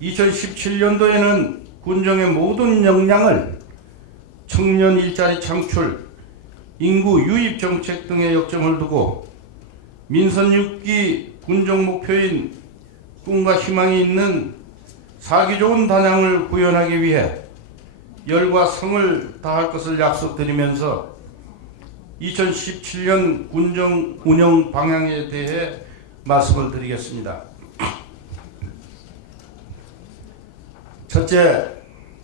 2017년도에는 군정의 모든 역량을 청년 일자리 창출, 인구 유입 정책 등의 역점을 두고 민선 6기 군정 목표인 꿈과 희망이 있는 사기 좋은 단양을 구현하기 위해 열과 성을 다할 것을 약속드리면서 2017년 군정 운영 방향에 대해 말씀을 드리겠습니다. 첫째,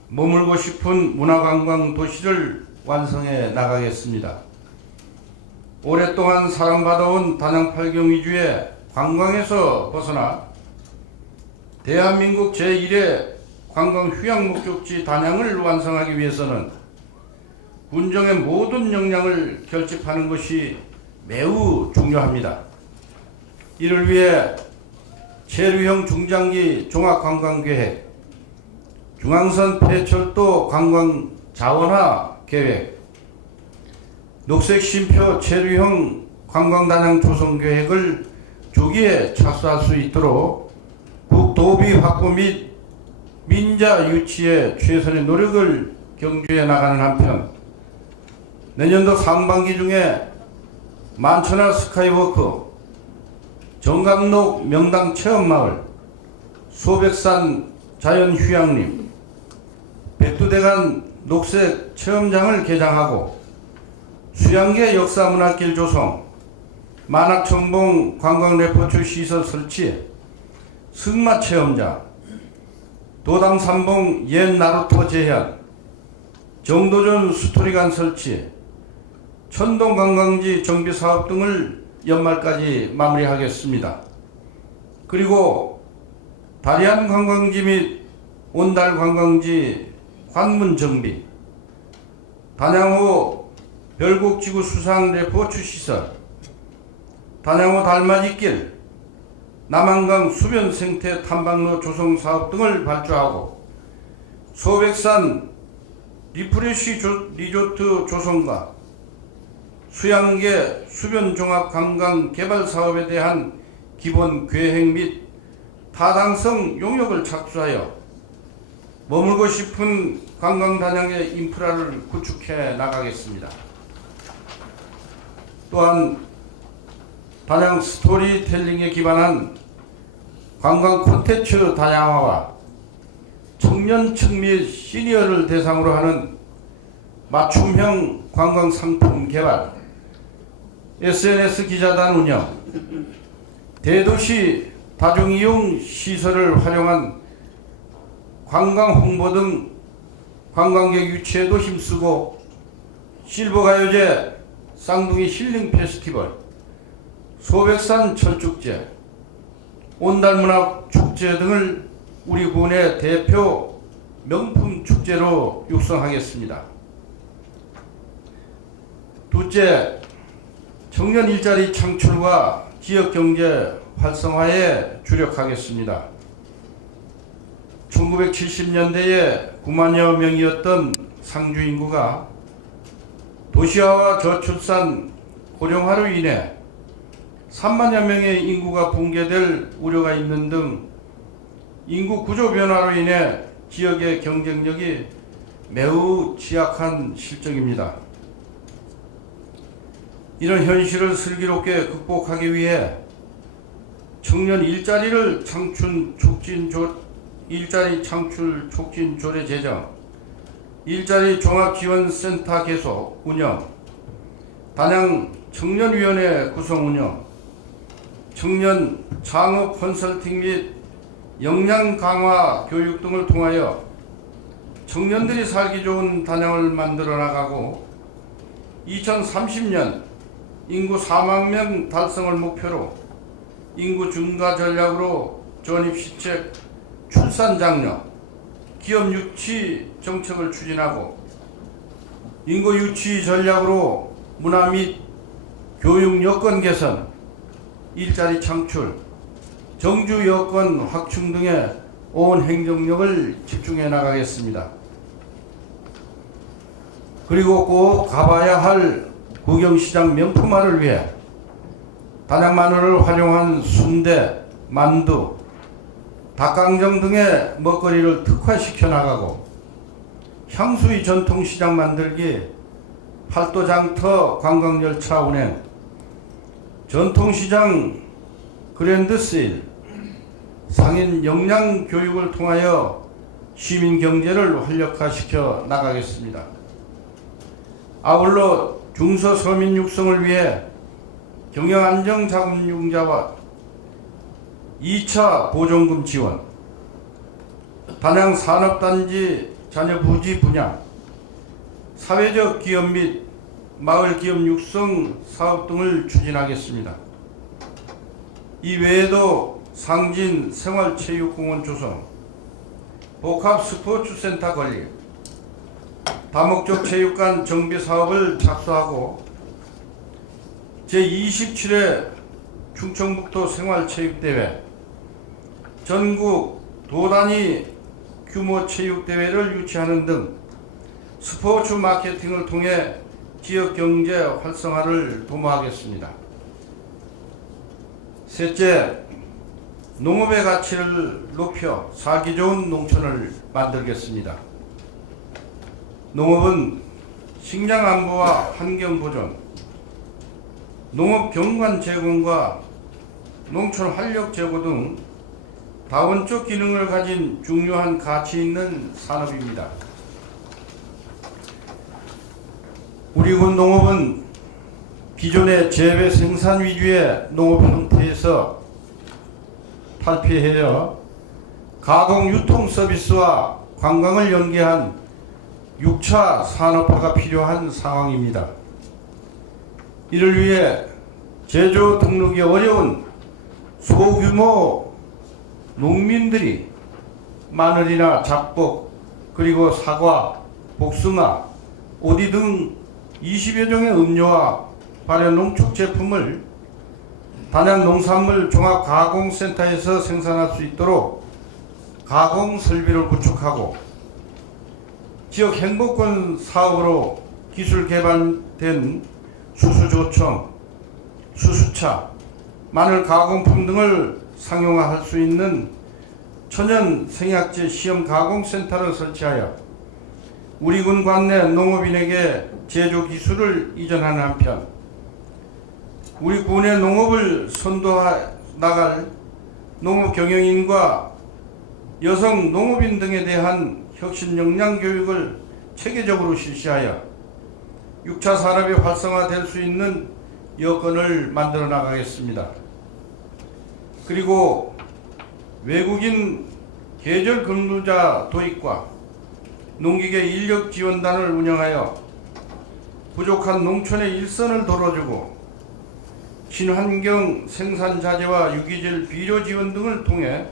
머물고 싶은 문화관광 도시를 완성해 나가겠습니다. 오랫동안 사랑받아온 단양 8경 위주의 관광에서 벗어나 대한민국 제1의 관광 휴양 목적지 단양을 완성하기 위해서는 군정의 모든 역량을 결집하는 것이 매우 중요합니다. 이를 위해 체류형 중장기 종합관광계획, 중앙선 폐철도 관광 자원화 계획, 녹색 쉼표 체류형 관광단양 조성 계획을 조기에 착수할 수 있도록 국도비 확보 및 민자 유치에 최선의 노력을 경주해 나가는 한편 내년도 상반기 중에 만천하 스카이워크, 정감록 명당 체험마을, 소백산 자연휴양림, 백두대간 녹색 체험장을 개장하고 수양계 역사문화길 조성, 만학천봉 관광레포츠 시설 설치, 승마 체험장, 도담 삼봉 옛 나루토 재현, 정도전 스토리관 설치, 천동 관광지 정비 사업 등을 연말까지 마무리하겠습니다. 그리고 다리안 관광지 및 온달 관광지 관문 정비, 단양호 별곡지구 수상 레포츠 시설, 단양호 달맞이길, 남한강 수변 생태 탐방로 조성 사업 등을 발주하고 소백산 리프레시 조- 리조트 조성과 수양계 수변 종합 관광 개발 사업에 대한 기본 계획 및 타당성 용역을 착수하여 머물고 싶은 관광 단양의 인프라를 구축해 나가겠습니다. 또한 단양 스토리텔링에 기반한 관광 콘텐츠 다양화와 청년층 및 시니어를 대상으로 하는 맞춤형 관광 상품 개발, SNS 기자단 운영, 대도시 다중이용 시설을 활용한 관광 홍보 등 관광객 유치에도 힘쓰고 실버가요제, 쌍둥이 힐링 페스티벌, 소백산 철쭉제, 온달문학 축제 등을 우리 군의 대표 명품 축제로 육성하겠습니다. 둘째, 청년 일자리 창출과 지역 경제 활성화에 주력하겠습니다. 1970년대에 9만여 명이었던 상주 인구가 도시화와 저출산 고령화로 인해 3만여 명의 인구가 붕괴될 우려가 있는 등 인구 구조 변화로 인해 지역의 경쟁력이 매우 취약한 실정입니다. 이런 현실을 슬기롭게 극복하기 위해 청년 일자리를 창출 촉진 조 일자리 창출 촉진 조례 제정, 일자리 종합지원센터 개소 운영, 단양 청년위원회 구성 운영, 청년 창업 컨설팅 및 역량 강화 교육 등을 통하여 청년들이 살기 좋은 단양을 만들어 나가고 2030년 인구 4만 명 달성을 목표로 인구 증가 전략으로 전입 시책 출산 장려 기업 유치 정책을 추진하고 인구 유치 전략으로 문화 및 교육 여건 개선 일자리 창출, 정주 여건 확충 등의 온 행정력을 집중해 나가겠습니다. 그리고 꼭 가봐야 할 구경시장 명품화를 위해 단양 마늘을 활용한 순대, 만두, 닭강정 등의 먹거리를 특화시켜 나가고 향수의 전통시장 만들기, 팔도장터 관광열차 운행, 전통시장 그랜드 세일, 상인 역량 교육을 통하여 시민 경제를 활력화시켜 나가겠습니다. 아울러 중서 서민 육성을 위해 경영 안정 자금융자와 2차 보존금 지원, 단양 산업단지 자녀 부지 분양, 사회적 기업 및 마을 기업 육성 사업 등을 추진하겠습니다. 이 외에도 상진 생활체육공원 조성, 복합 스포츠센터 건립, 다목적 체육관 정비 사업을 착수하고 제27회 충청북도 생활체육대회 전국 도단위 규모 체육대회를 유치하는 등 스포츠 마케팅을 통해 지역 경제 활성화를 도모하겠습니다. 셋째, 농업의 가치를 높여 살기 좋은 농촌을 만들겠습니다. 농업은 식량 안보와 환경 보존, 농업 경관 제공과 농촌 활력 제고 등 다원적 기능을 가진 중요한 가치 있는 산업입니다. 우리 군 농업은 기존의 재배 생산 위주의 농업 형태에서 탈피하여 가공 유통 서비스와 관광을 연계한 6차 산업화가 필요한 상황입니다. 이를 위해 제조 등록이 어려운 소규모 농민들이 마늘이나 잡곡 그리고 사과, 복숭아, 오디 등 20여 종의 음료와 발효 농축 제품을 단양 농산물 종합 가공센터에서 생산할 수 있도록 가공 설비를 구축하고 지역 행복권 사업으로 기술 개발된 수수조청, 수수차, 마늘 가공품 등을 상용화할 수 있는 천연 생약제 시험 가공 센터를 설치하여 우리 군 관내 농업인에게 제조 기술을 이전하는 한편 우리 군의 농업을 선도해 나갈 농업 경영인과 여성 농업인 등에 대한 혁신 역량 교육을 체계적으로 실시하여 6차 산업이 활성화될 수 있는 여건을 만들어 나가겠습니다. 그리고 외국인 계절 근무자 도입과 농기계 인력 지원단을 운영하여 부족한 농촌의 일선을 돌아주고 친환경 생산 자재와 유기질 비료 지원 등을 통해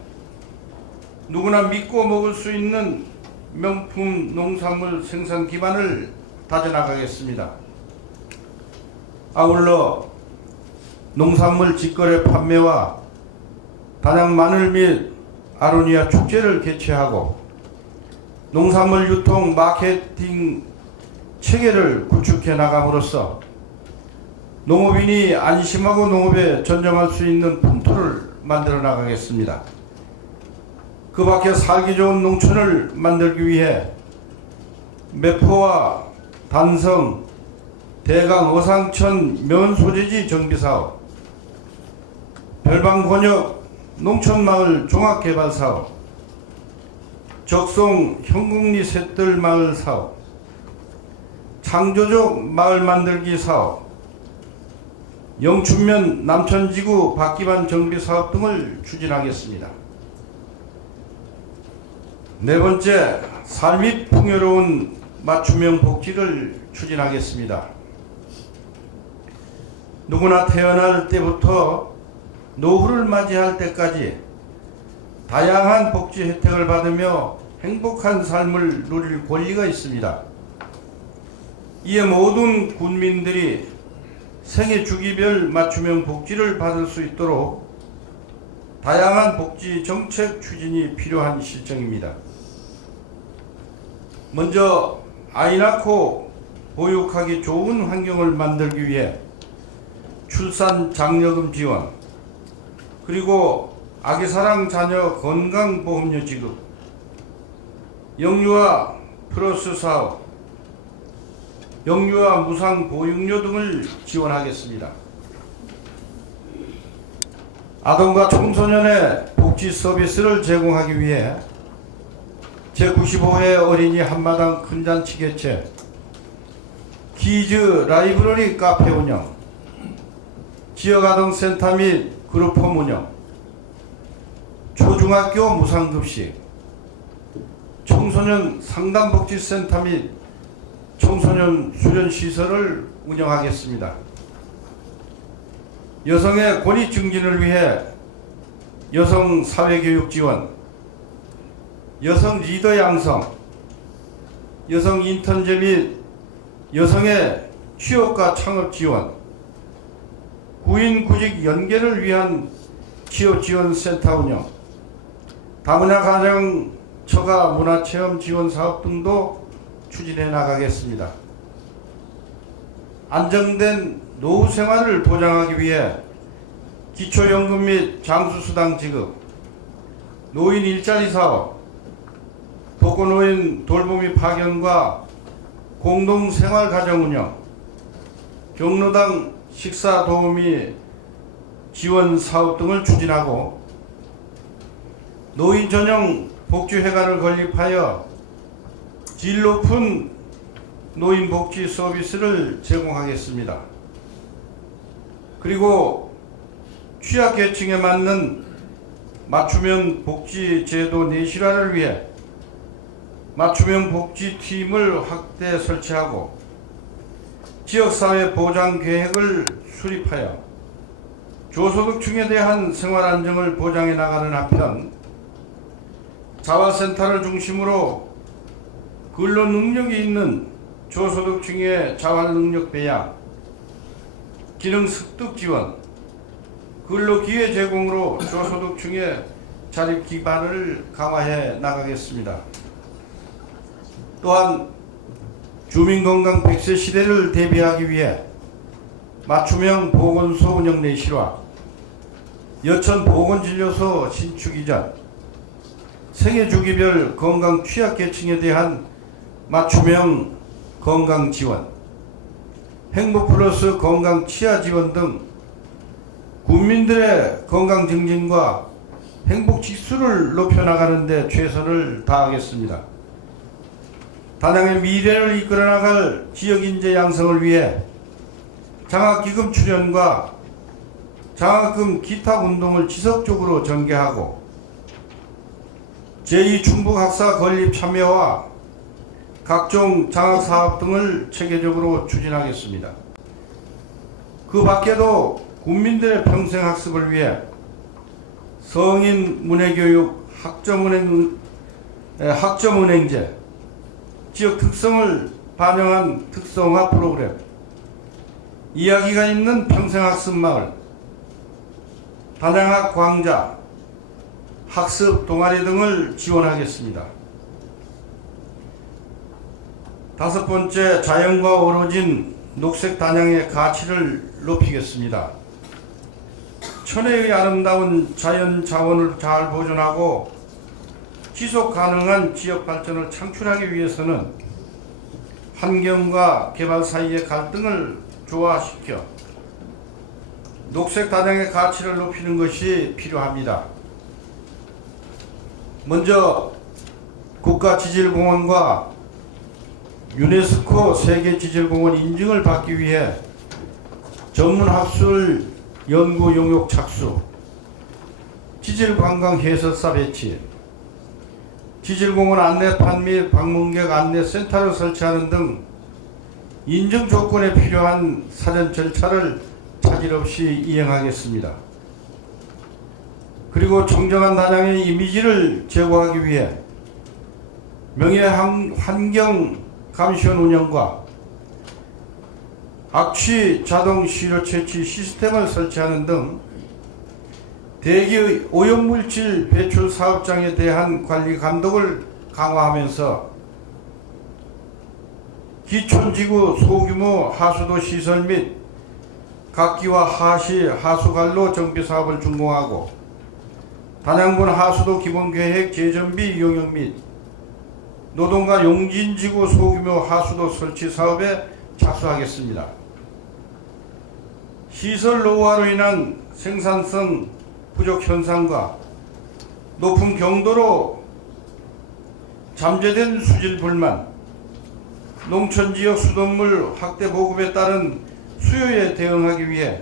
누구나 믿고 먹을 수 있는 명품 농산물 생산 기반을 다져나가겠습니다. 아울러 농산물 직거래 판매와 단양 마늘 및 아로니아 축제를 개최하고 농산물 유통 마케팅 체계를 구축해 나감으로써 농업인이 안심하고 농업에 전념할 수 있는 풍토를 만들어 나가겠습니다. 그 밖에 살기 좋은 농촌을 만들기 위해 매포와 단성, 대강 어상천 면 소재지 정비 사업, 별방권역 농촌마을 종합개발사업, 적송 형국리 셋들마을 사업, 창조적 마을 만들기 사업, 영춘면 남천지구 박기반 정비 사업 등을 추진하겠습니다. 네 번째, 삶이 풍요로운 맞춤형 복지를 추진하겠습니다. 누구나 태어날 때부터 노후를 맞이할 때까지 다양한 복지 혜택을 받으며 행복한 삶을 누릴 권리가 있습니다. 이에 모든 군민들이 생애 주기별 맞춤형 복지를 받을 수 있도록 다양한 복지 정책 추진이 필요한 실정입니다. 먼저 아이 낳고 보육하기 좋은 환경을 만들기 위해 출산 장려금 지원 그리고 아기 사랑 자녀 건강보험료 지급, 영유아 플러스 사업, 영유아 무상 보육료 등을 지원하겠습니다. 아동과 청소년의 복지 서비스를 제공하기 위해 제95회 어린이 한마당 큰잔치 개최, 키즈 라이브러리 카페 운영, 지역아동센터 및 그룹 홈 운영, 초중학교 무상급식, 청소년 상담복지센터 및 청소년 수련시설을 운영하겠습니다. 여성의 권익 증진을 위해 여성 사회교육 지원, 여성 리더 양성, 여성 인턴제 및 여성의 취업과 창업 지원, 구인 구직 연계를 위한 취업 지원 센터 운영, 다문화 가정 처가 문화체험 지원 사업 등도 추진해 나가겠습니다. 안정된 노후 생활을 보장하기 위해 기초연금 및 장수수당 지급, 노인 일자리 사업, 독거노인 돌보미 파견과 공동생활가정 운영, 경로당 식사 도우미 지원 사업 등을 추진하고 노인 전용 복지회관을 건립하여 질 높은 노인 복지 서비스를 제공하겠습니다. 그리고 취약계층에 맞는 맞춤형 복지 제도 내실화를 위해 맞춤형 복지팀을 확대 설치하고 지역사회 보장 계획을 수립하여 저소득층에 대한 생활 안정을 보장해 나가는 한편 자활센터를 중심으로 근로 능력이 있는 저소득층의 자활 능력 배양, 기능 습득 지원, 근로 기회 제공으로 저소득층의 자립 기반을 강화해 나가겠습니다. 또한 주민건강 100세 시대를 대비하기 위해 맞춤형 보건소 운영 내 실화, 여천 보건진료소 신축 이전, 생애 주기별 건강 취약계층에 대한 맞춤형 건강 지원, 행복 플러스 건강 치아 지원 등 국민들의 건강 증진과 행복 지수를 높여 나가는 데 최선을 다하겠습니다. 단양의 미래를 이끌어 나갈 지역 인재 양성을 위해 장학기금 출연과 장학금 기타 운동을 지속적으로 전개하고 제2충북학사 건립 참여와 각종 장학사업 등을 체계적으로 추진하겠습니다. 그 밖에도 국민들의 평생 학습을 위해 성인 문해교육 학점은행, 에, 학점은행제, 지역 특성을 반영한 특성화 프로그램, 이야기가 있는 평생학습 마을, 단양학 광자, 학습 동아리 등을 지원하겠습니다. 다섯 번째, 자연과 어우러진 녹색 단양의 가치를 높이겠습니다. 천혜의 아름다운 자연 자원을 잘 보존하고 지속 가능한 지역 발전을 창출하기 위해서는 환경과 개발 사이의 갈등을 조화시켜 녹색 단양의 가치를 높이는 것이 필요합니다. 먼저 국가지질공원과 유네스코 세계지질공원 인증을 받기 위해 전문학술 연구 용역 착수, 지질관광 해설사 배치, 지질공원 안내판 및 방문객 안내센터를 설치하는 등 인증 조건에 필요한 사전 절차를 차질 없이 이행하겠습니다. 그리고 청정한 단양의 이미지를 제고하기 위해 명예 환- 환경 감시원 운영과 악취 자동 시료 채취 시스템을 설치하는 등 대기 오염물질 배출 사업장에 대한 관리 감독을 강화하면서 기촌지구 소규모 하수도 시설 및 각기와 하시 하수관로 정비 사업을 준공하고 단양군 하수도 기본계획 재정비 용역 및 노동과 용진지구 소규모 하수도 설치 사업에 착수하겠습니다. 시설 노후화로 인한 생산성 부족 현상과 높은 경도로 잠재된 수질 불만, 농촌 지역 수돗물 확대 보급에 따른 수요에 대응하기 위해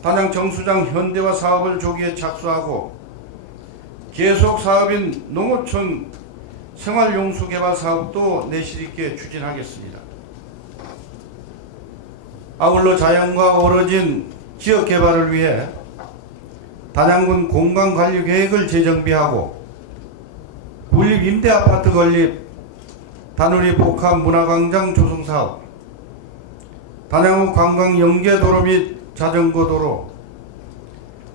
단양 정수장 현대화 사업을 조기에 착수하고 계속 사업인 농어촌 생활용수 개발 사업도 내실 있게 추진하겠습니다. 아울러 자연과 어우러진 지역 개발을 위해 단양군 공간관리 계획을 재정비하고 분립 임대 아파트 건립, 단우리 복합 문화광장 조성 사업, 단양호 관광 연계도로 및 자전거 도로,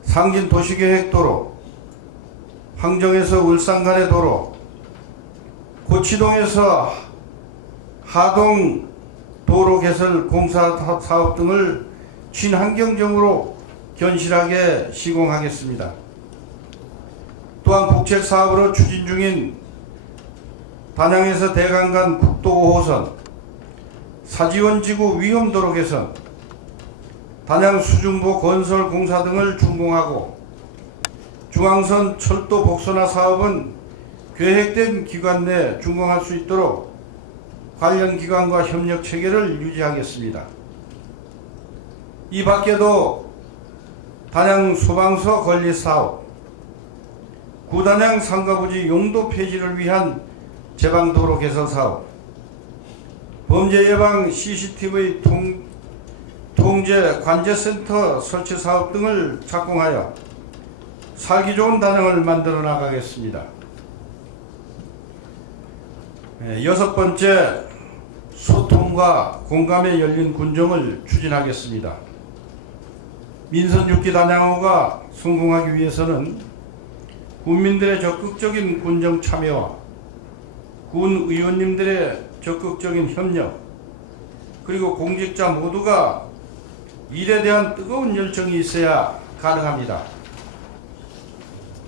상진 도시계획 도로, 항정에서 울산 간의 도로, 고치동에서 하동 도로 개설 공사 사업 등을 친환경적으로 견실하게 시공하겠습니다. 또한 국책 사업으로 추진 중인 단양에서 대강 간 국도 5호선, 사지원 지구 위험도로 개선, 단양 수중보 건설 공사 등을 준공하고 중앙선 철도 복선화 사업은 계획된 기간 내 준공할 수 있도록 관련 기관과 협력 체계를 유지하겠습니다. 이 밖에도 단양 소방서 건립 사업, 구단양 상가부지 용도 폐지를 위한 제방도로 개선 사업, 범죄 예방 CCTV 통, 통제 관제센터 설치 사업 등을 착공하여 살기 좋은 단양을 만들어 나가겠습니다. 예, 여섯 번째 소통과 공감에 열린 군정을 추진하겠습니다. 민선 6기 단양호가 성공하기 위해서는 국민들의 적극적인 군정 참여와 군 의원님들의 적극적인 협력 그리고 공직자 모두가 일에 대한 뜨거운 열정이 있어야 가능합니다.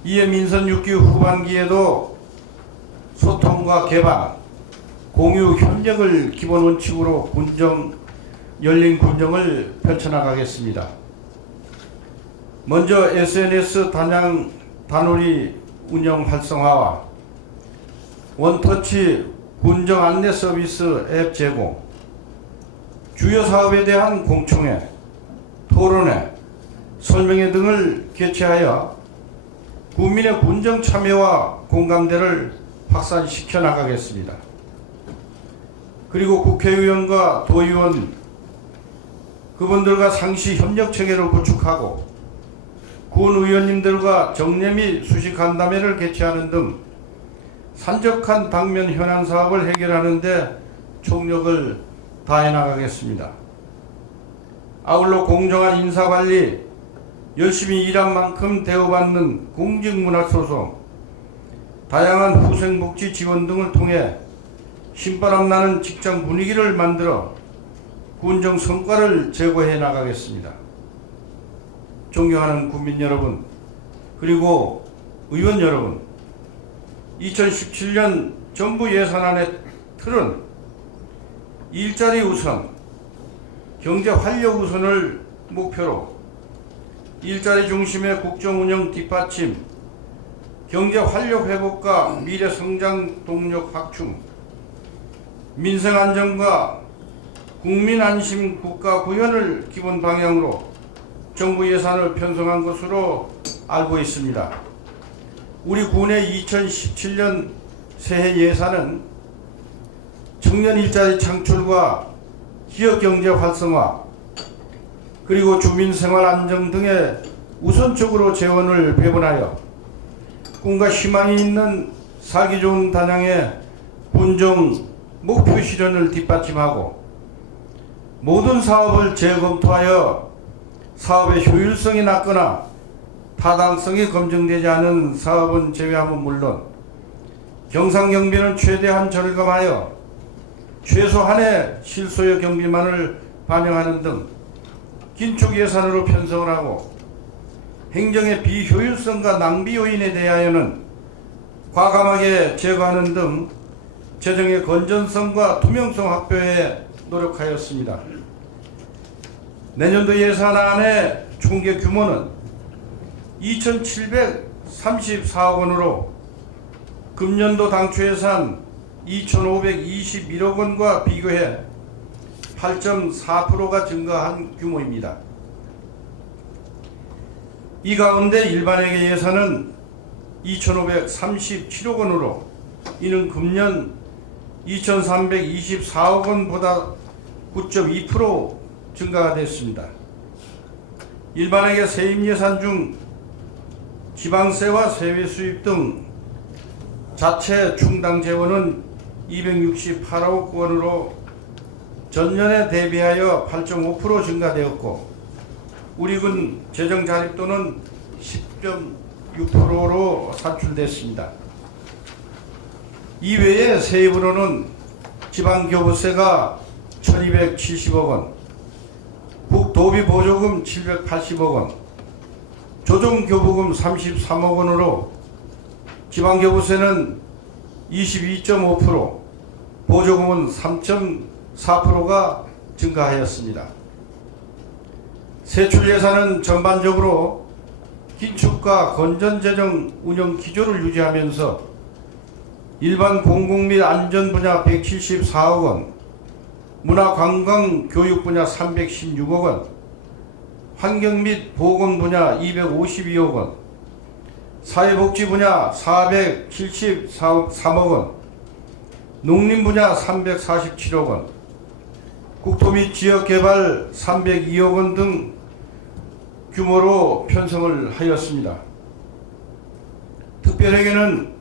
이에 민선 6기 후반기에도 소통과 개방, 공유 협력을 기본 원칙으로 군정 열린 군정을 펼쳐나가겠습니다. 먼저 SNS 단양 단오리 운영 활성화와 원터치 군정 안내 서비스 앱 제공, 주요 사업에 대한 공청회, 토론회, 설명회 등을 개최하여 국민의 군정 참여와 공감대를 확산시켜 나가겠습니다. 그리고 국회의원과 도의원 그분들과 상시 협력 체계를 구축하고 군 의원님들과 정례 및 수식 간담회를 개최하는 등 산적한 당면 현안 사업을 해결하는 데 총력을 다해 나가겠습니다. 아울러 공정한 인사관리, 열심히 일한 만큼 대우받는 공직문화 소송, 다양한 후생복지 지원 등을 통해 신바람 나는 직장 분위기를 만들어 군정 성과를 제고해 나가겠습니다. 존경하는 국민 여러분, 그리고 의원 여러분, 2017년 정부 예산안의 틀은 일자리 우선, 경제 활력 우선을 목표로 일자리 중심의 국정 운영 뒷받침, 경제 활력 회복과 미래 성장 동력 확충, 민생 안정과 국민 안심 국가 구현을 기본 방향으로 정부 예산을 편성한 것으로 알고 있습니다. 우리 군의 2017년 새해 예산은 청년 일자리 창출과 지역 경제 활성화 그리고 주민 생활 안정 등에 우선적으로 재원을 배분하여 꿈과 희망이 있는 살기 좋은 단양의 군정 목표 실현을 뒷받침하고 모든 사업을 재검토하여 사업의 효율성이 낮거나 타당성이 검증되지 않은 사업은 제외하면 물론 경상경비는 최대한 절감하여 최소한의 실소요 경비만을 반영하는 등 긴축 예산으로 편성을 하고 행정의 비효율성과 낭비 요인에 대하여는 과감하게 제거하는 등 재정의 건전성과 투명성 확보에 노력하였습니다. 내년도 예산안의 총계 규모는 2,734억 원으로 금년도 당초 예산 2,521억 원과 비교해 8.4%가 증가한 규모입니다. 이 가운데 일반회계 예산은 2,537억 원으로 이는 금년 2,324억 원보다 9.2% 증가가 됐습니다. 일반회계 세입 예산 중 지방세와 세외 수입 등 자체 충당 재원은 268억 원으로 전년에 대비하여 8.5% 증가되었고 우리 군 재정 자립도는 10.6%로 산출됐습니다. 이외에 세입으로는 지방교부세가 1270억 원, 국도비 보조금 780억 원, 조정교부금 33억 원으로 지방교부세는 22.5%, 보조금은 3.4%가 증가하였습니다. 세출 예산은 전반적으로 긴축과 건전재정 운영 기조를 유지하면서 일반 공공 및 안전 분야 174억 원, 문화 관광 교육 분야 316억 원, 환경 및 보건 분야 252억 원, 사회복지 분야 473억 원, 농림 분야 347억 원, 국토 및 지역 개발 302억 원 등 규모로 편성을 하였습니다. 특별회계는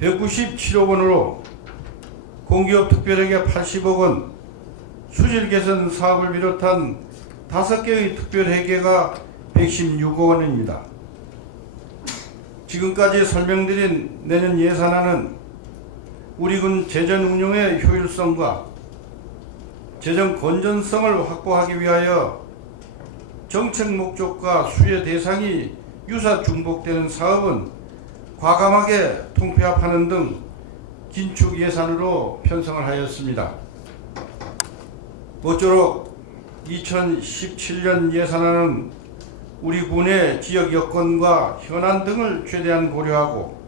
197억 원으로 공기업 특별회계 80억 원, 수질 개선 사업을 비롯한 다섯 개의 특별회계가 116억 원입니다. 지금까지 설명드린 내년 예산안은 우리 군 재정 운용의 효율성과 재정 건전성을 확보하기 위하여 정책 목적과 수혜 대상이 유사 중복되는 사업은 과감하게 통폐합하는 등 긴축 예산으로 편성을 하였습니다. 모쪼록 2017년 예산안은 우리 군의 지역 여건과 현안 등을 최대한 고려하고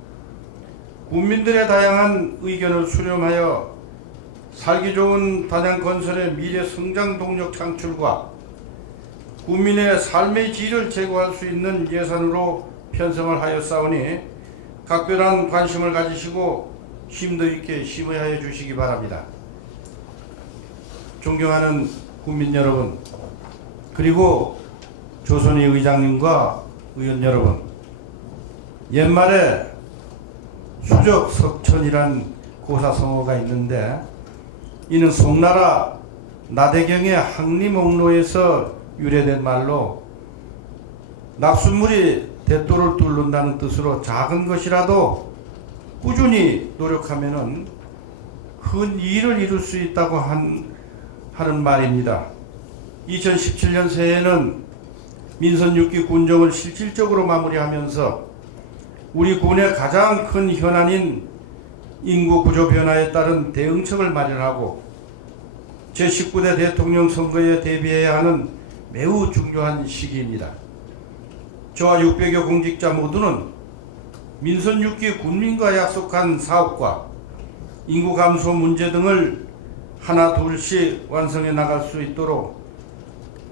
국민들의 다양한 의견을 수렴하여 살기 좋은 단양 건설의 미래 성장 동력 창출과 국민의 삶의 질을 제고할 수 있는 예산으로 편성을 하였사오니 각별한 관심을 가지시고 심도 있게 심의하여 주시기 바랍니다. 존경하는 국민 여러분, 그리고 조선의 의장님과 의원 여러분, 옛말에 수적 석천이란 고사성어가 있는데 이는 송나라 나대경의 항리목로에서 유래된 말로 낙숫물이 대도를 뚫는다는 뜻으로 작은 것이라도 꾸준히 노력하면은 큰 일을 이룰 수 있다고 한, 하는 말입니다. 2017년 새해에는 민선 6기 군정을 실질적으로 마무리하면서 우리 군의 가장 큰 현안인 인구 구조 변화에 따른 대응책을 마련하고 제19대 대통령 선거에 대비해야 하는 매우 중요한 시기입니다. 저와 600여 공직자 모두는 민선 6기 국민과 약속한 사업과 인구 감소 문제 등을 하나 둘씩 완성해 나갈 수 있도록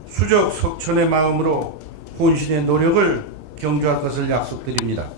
수적 석천의 마음으로 혼신의 노력을 경주할 것을 약속드립니다.